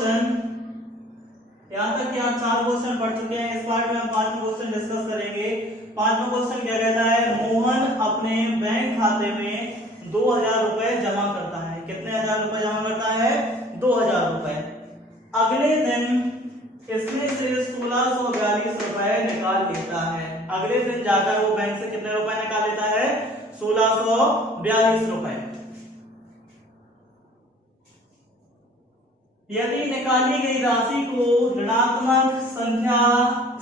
Question, यहाँ तक कि आप 4 क्वेश्चन पढ़ चुके हैं। इस पार्ट में हम 5वां क्वेश्चन डिस्कस करेंगे। 5वां क्वेश्चन क्या कहता है, मोहन अपने बैंक खाते में 2000 रुपए जमा करता है। कितने हजार रुपए जमा करता है? 2000 रुपए। अगले दिन इसमें से 1642 रुपए निकाल लेता है। अगले दिन जाकर वो बैंक से कितने रुपए निकाल लेता है? 1642 रुपए। यदि निकाली गई राशि को ऋणात्मक संख्या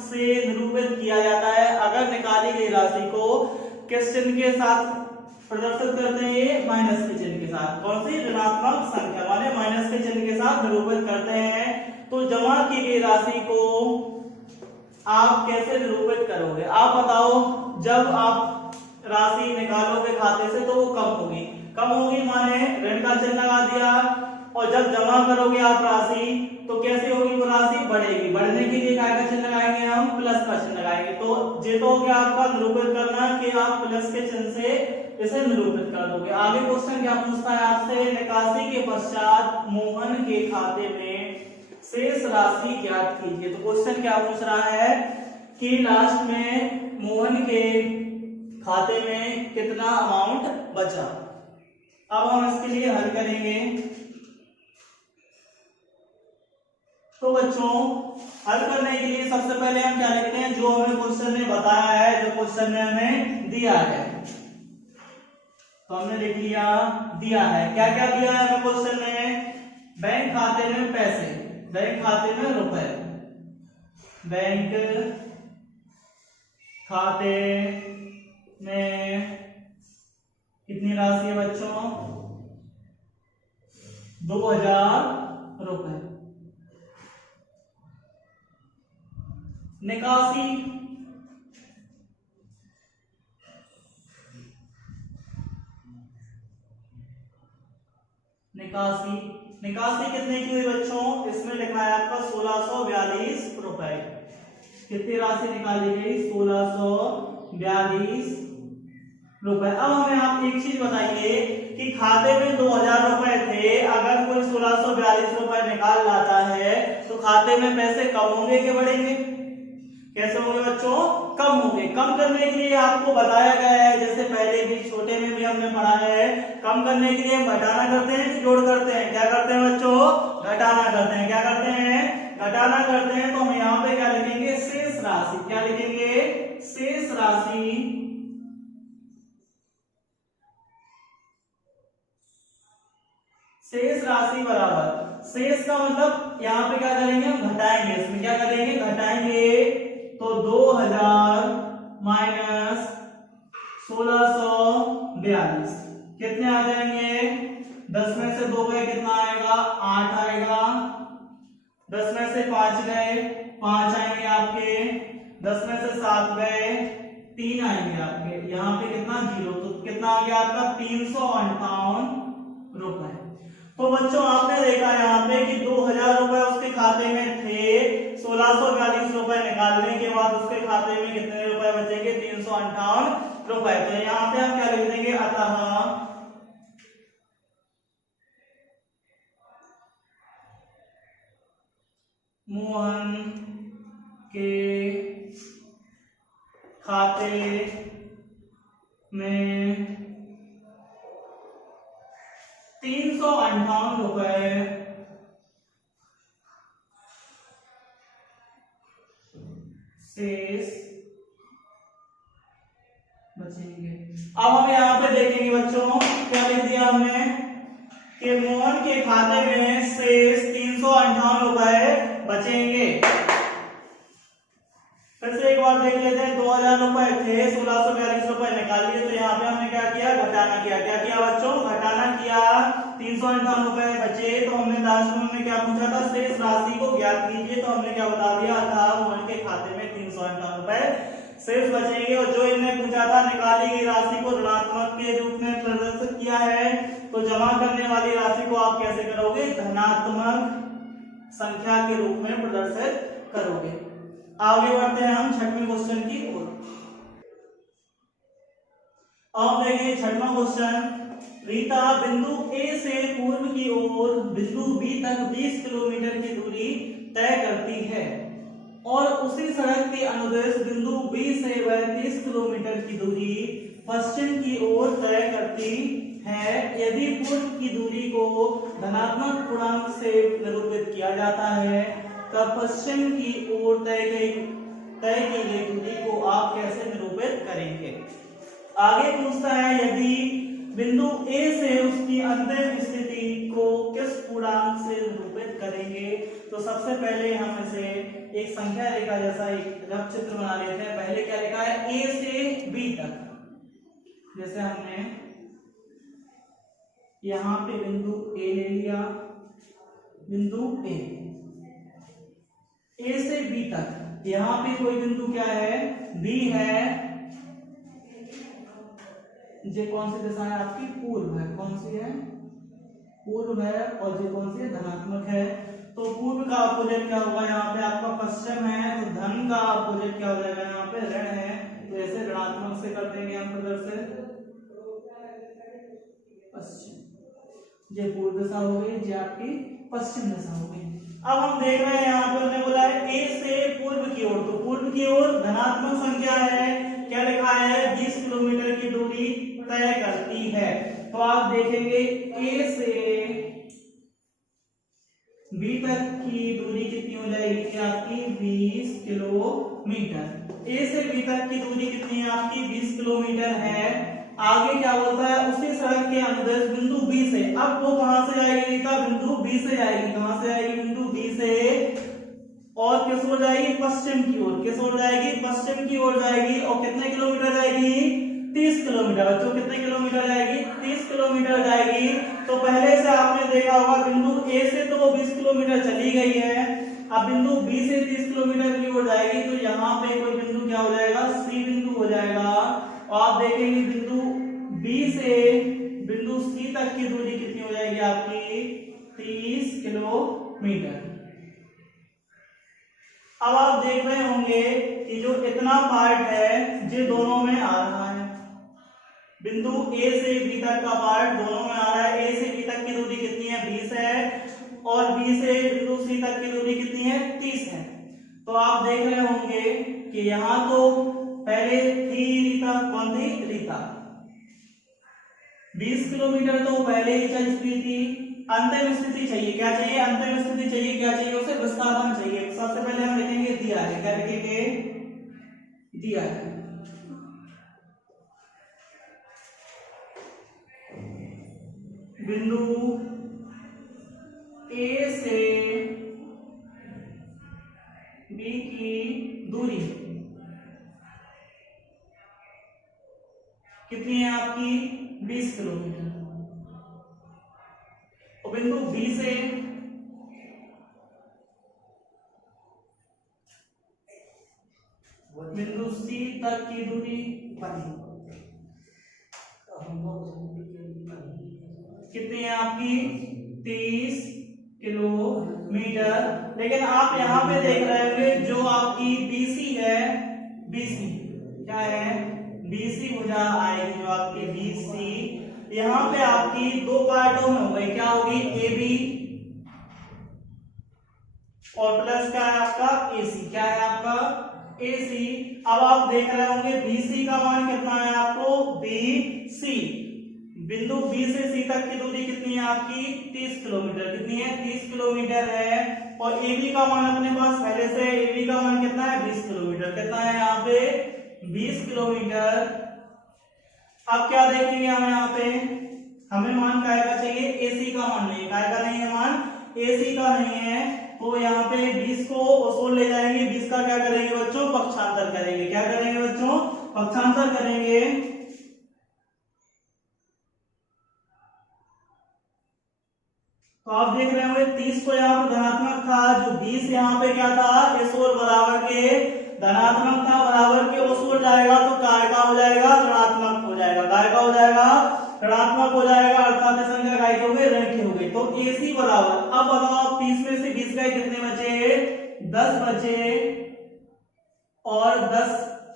से निरूपित किया जाता है, अगर निकाली गई राशि को किस चिन्ह के साथ प्रदर्शित करते हैं? ये माइनस के चिन्ह के साथ। कौन सी? ऋणात्मक संख्या, माने माइनस के चिन्ह के साथ निरूपित करते हैं। तो जमा की गई राशि को आप कैसे निरूपित करोगे? आप बताओ। जब आप राशि निकालोगे खाते से तो वो कम होगी। कम होगी माने ऋण का चिन्ह लगा दिया, और जब जमा करोगे आप राशि तो कैसे होगी? वो राशि बढ़ेगी। बढ़ने के लिए क्या का चिन्ह लगाएंगे? हम प्लस का चिन्ह लगाएंगे। तो ये तो हो गया आपका निरूपित करना कि आप प्लस के चिन्ह से इसे निरूपित कर दोगे। आगे क्वेश्चन क्या पूछता है आपसे, निकासी के पश्चात मोहन के खाते में शेष राशि ज्ञात कीजिए। तो क्वेश्चन क्या पूछ रहा है कि लास्ट में मोहन के खाते में कितना अमाउंट बचा। अब हम इसके लिए हल करेंगे। तो बच्चों, हल करने के लिए सबसे पहले हम क्या लिखते हैं? जो हमें क्वेश्चन ने बताया है, जो क्वेश्चन ने हमें दिया है, तो हमने लिख लिया दिया है। क्या क्या दिया है हमें क्वेश्चन ने? बैंक खाते में पैसे, बैंक खाते में रुपए, बैंक खाते में कितनी राशि है बच्चों? 2000 रुपए। निकासी, निकासी निकासी कितने की हुई बच्चों? इसमें लिखा है आपका 1642 रुपए। कितनी राशि निकाली गई? 1642 रुपए। अब हमें आप एक चीज बताइए कि खाते में 2000 रुपए थे, अगर कोई 1642 रुपए निकाल लाता है तो खाते में पैसे कम होंगे कि बढ़ेंगे? कैसे होंगे बच्चों? कम होंगे। कम करने के लिए आपको बताया गया है, जैसे पहले भी छोटे में भी हमने पढ़ा है, कम करने के लिए हम घटाना करते हैं कि जोड़ करते हैं? क्या करते हैं बच्चों? घटाना करते हैं। क्या करते हैं? घटाना करते हैं। तो हम यहाँ पे क्या लिखेंगे? शेष राशि। क्या लिखेंगे? शेष राशि। शेष राशि बराबर, शेष का मतलब यहाँ पे क्या करेंगे? हम घटाएंगे। इसमें क्या करेंगे? घटाएंगे। तो 2000 माइनस 1642 कितने आ जाएंगे? 10 में से 2 गए, कितना आएगा? 8 आएगा। 10 में से 5 गए, 5 आएंगे आपके। 10 में से 7 गए, 3 आएंगे आपके। यहाँ पे कितना? 0। तो कितना आ गया आपका? 358 रुपए। तो बच्चों आपने देखा यहाँ पे कि 2000 रुपए उसके खाते में थे, 1642 रुपए निकालने के बाद उसके खाते में कितने रुपए बचेंगे? 358 रुपए। तो यहाँ पे हम क्या लिख देंगे? अतः मोहन के खाते में 358 रुपए शेष बचेंगे। अब हम यहाँ पे देखेंगे बच्चों, क्या लिख दिया हमने कि मोहन के खाते में शेष 358 रुपए बचेंगे। फिर से एक बार देख लेते हैं। 2000 रुपए थे, 1642 रुपए निकाल लिए। तो यहाँ पे हमने क्या किया? घटाना किया। क्या किया बच्चों? घटाना किया। 358 रुपए बचे। तो हमने लास्ट में हमने क्या पूछा था? शेष राशि को ज्ञात कीजिए। तो हमने क्या बता दिया था? मोहन के खाते में 358 रुपए शेष बचेंगे। और जो इनने पूछा था, निकाली गई राशि को ऋणात्मक के रूप में प्रदर्शित किया है, तो जमा करने वाली राशि को आप कैसे करोगे? धनात्मक संख्या के रूप में प्रदर्शित करोगे। आगे बढ़ते हैं हम 6वें क्वेश्चन की ओर। अब देखिए 6वां क्वेश्चन, रीता बिंदु ए से पूर्व की ओर बिंदु बी तक 20 किलोमीटर की दूरी तय करती है और उसी सड़क के अनुदेश बिंदु बी से वह 30 किलोमीटर की दूरी पश्चिम की ओर तय करती है। यदि पूर्व की दूरी को धनात्मक पूर्णांक से निरूपित किया जाता है तब पश्चिम की ओर तय की गई दूरी को आप कैसे निरूपित करेंगे। आगे पूछता है यदि बिंदु ए से उसकी अंतिम स्थिति को किस पूर्णांक से निरूपित करेंगे। तो सबसे पहले हम इसे एक संख्या रेखा जैसा एक रफ चित्र बना लेते हैं। पहले क्या लिखा है, ए से बी तक। जैसे हमने यहां पे बिंदु ए ले लिया, बिंदु ए से बी तक। यहां पे कोई बिंदु क्या है, बी है। ये कौन सी दिशा है आपकी, पूर्व है। कौन सी है, पूर्व है। और ये कौन सी है, धनात्मक है। तो पूर्व का अपोजिट क्या होगा, यहाँ पे आपका पश्चिम है तो धन का अपोजिट क्या हो जाएगा, यहाँ पे ऋण है। तो ऐसे ऋणात्मक से कर देंगे हम प्रदर्शित पश्चिम। ये पूर्व दिशा हो गई, ये आपकी पश्चिम दिशा हो गई। अब हम देख रहे हैं यहाँ पे उन्होंने बोला है ए से पूर्व की ओर। तो पूर्व की ओर धनात्मक संख्या है, क्या लिखा है, 20 किलोमीटर की दूरी तय करती है। तो आप देखेंगे ए से बी तक की दूरी कितनी हो जाएगी आपकी, 20 किलोमीटर। ए से बी तक की दूरी कितनी है आपकी, 20 किलोमीटर है। आगे क्या बोलता है, उसी सड़क के अनुदेश बिंदु बी से। अब वो कहां से जाएगी, बिंदु बी से जाएगी। कहां से जाएगी, बिंदु बी से, और किस ओर जाएगी, पश्चिम की ओर। किस ओर जाएगी, पश्चिम की ओर जाएगी। और कितने किलोमीटर जाएगी, 30 किलोमीटर। बच्चों कितने किलोमीटर जाएगी, 30 किलोमीटर जाएगी। तो पहले से आपने देखा होगा बिंदु ए से तो वो 20 किलोमीटर चली गई है। अब बिंदु बी से 30 किलोमीटर की ओर जाएगी। तो यहाँ पे कोई बिंदु क्या हो जाएगा, सी बिंदु हो जाएगा। और आप देखेंगे बिंदु बी से बिंदु सी तक की दूरी कितनी हो जाएगी आपकी, 30 किलोमीटर। अब आप देख रहे होंगे कि जो इतना पार्ट है ये दोनों में आ रहा है। बिंदु ए से बी तक का पार्ट दोनों में आ रहा है। ए से बी तक की दूरी कितनी है, 20 है। और बी से बिंदु सी तक की दूरी कितनी है, 30 है। तो आप देख रहे होंगे कि यहाँ तो पहले थी रीता, कौन थी, रीता। 20 किलोमीटर तो पहले ही चल चुकी थी। अंतिम स्थिति चाहिए, क्या चाहिए, अंतिम स्थिति चाहिए। क्या चाहिए उसे, विस्थापन चाहिए। सबसे पहले हम लिखेंगे दिया है, क्या लिखेंगे, दिया है। बिंदु ए से बी की दूरी कितनी है आपकी, 20 किलोमीटर। और बिंदु बी से बिंदु सी तक की दूरी कितनी है आपकी, 30 किलोमीटर। लेकिन आप यहाँ पे देख रहे होंगे जो आपकी बीसी है, बीसी क्या है, बीसी भुजा आएगी जो आपकी बीसी। यहाँ पे आपकी दो पार्टों में हो गई, क्या होगी, ए बी और प्लस क्या है आपका एसी। क्या है आपका, एसी। अब आप देख रहे होंगे बीसी का मान कितना है आपको, बीसी। बिंदु बी से सी तक की दूरी कितनी है आपकी, 30 किलोमीटर। कितनी है, 30 किलोमीटर है। और एबी का मान अपने पास पहले से, एबी का मान कितना है, 20 किलोमीटर। कितना है यहाँ पे, 20 किलोमीटर। अब क्या देखेंगे हम यहाँ पे, हमें मान काय का चाहिए, एसी का मान नहीं, काय का नहीं है मान, एसी का नहीं है। तो यहाँ पे 20 को वसूल ले जाएंगे। 20 का क्या करेंगे बच्चों, पक्षांतर करेंगे। क्या करेंगे बच्चों, पक्षांतर करेंगे। तो आप देख रहे होंगे 30 को यहाँ पे धनात्मक था, जो 20 यहाँ पे क्या था, इस ओर बराबर के धनात्मक था, बराबर के उस ओर जाएगा तो काय का हो जाएगा, ऋणात्मक हो जाएगा। काय का हो जाएगा, ऋणात्मक हो जाएगा। अर्थात संख्या काय की हो गई, ऋण की हो गई। तो एसी बराबर, अब बताओ 30 में से 20 गए, कितने बचे, 10 बचे। और 10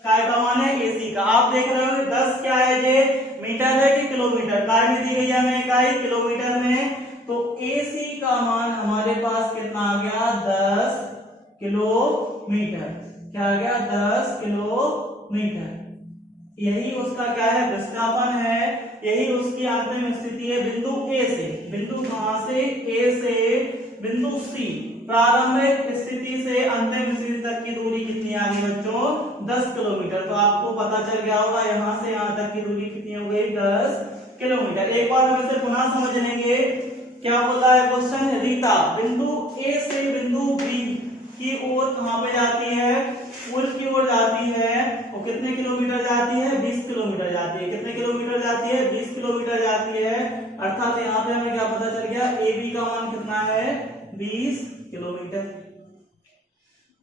काय का मान है AC का। आप देख रहे हो 10 क्या है ये, मीटर है कि किलोमीटर, काय में दी गई है हमें इकाई किलोमीटर में, तो AC का मान हमारे पास कितना आ गया 10 किलोमीटर। क्या आ गया 10 किलोमीटर। यही उसका क्या है विस्थापन है, यही उसकी अंतिम स्थिति है बिंदु A से। बिंदु कहां से, A से बिंदु C, प्रारंभिक स्थिति से अंतिम स्थिति तक की दूरी कितनी आ गई बच्चों 10 किलोमीटर। तो आपको पता चल गया होगा यहाँ से यहाँ तक की दूरी कितनी हो गई 10 किलोमीटर। एक बार हम इसे पुनः समझ लेंगे। क्या बोला है क्वेश्चन, रीता बिंदु A से बिंदु B की ओर कहां पे जाती है, पूर्व की ओर जाती है, वो कितने किलोमीटर जाती है 20 किलोमीटर जाती है। कितने किलोमीटर जाती है 20 किलोमीटर जाती है। अर्थात यहाँ पे हमें क्या पता चल गया, AB का मान कितना है 20 किलोमीटर।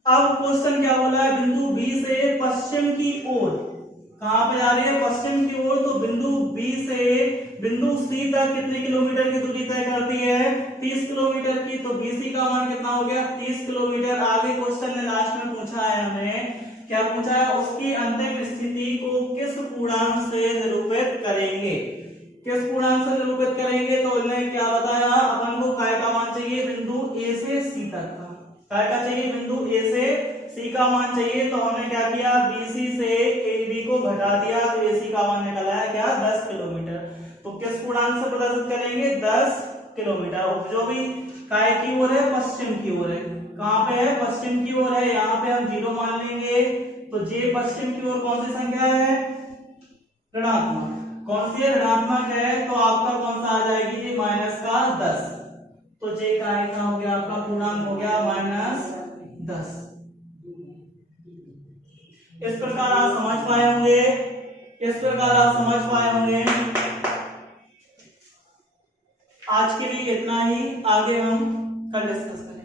अब क्वेश्चन क्या बोला है, बिंदु B से पश्चिम की ओर कहां पे जा रही है, पश्चिम की ओर, तो बिंदु B से बिंदु C तक कितने किलोमीटर की दूरी तय करती है 30 किलोमीटर की। तो BC का मान कितना हो गया 30 किलोमीटर। आगे क्वेश्चन ने लास्ट में पूछा है हमें, क्या पूछा है, उसकी अंतिम स्थिति को किस पूर्णांक से निरूपित करेंगे, किस पूर्णांक से निरूपित करेंगे। तो इन्हें क्या बताया, अपन को काय का मान चाहिए बिंदु A से C तक का, काय का चाहिए बिंदु A से C का मान चाहिए। तो हमने क्या किया, BC से AB को घटा दिया, तो AC का मान निकला है क्या 10 किलोमीटर। तो किस पूर्णांक से प्रदर्शित करेंगे 10 किलोमीटर। और जो भी काय की ओर है पश्चिम की ओर है, कहां पे है पश्चिम की ओर है, यहाँ पे हम 0 मान लेंगे। तो J पश्चिम की ओर कौन सी संख्या है, ऋणात्मक, कौन सी है ऋणात्मक है। तो आपका कौन सा आ जाएगी जी माइनस का 10। तो J का कितना हो गया, आपका पूर्णांक हो गया -10। इस प्रकार आप समझ पाए होंगे, इस प्रकार आप समझ पाए होंगे। आज के लिए इतना ही, आगे हम कल डिस्कस करेंगे।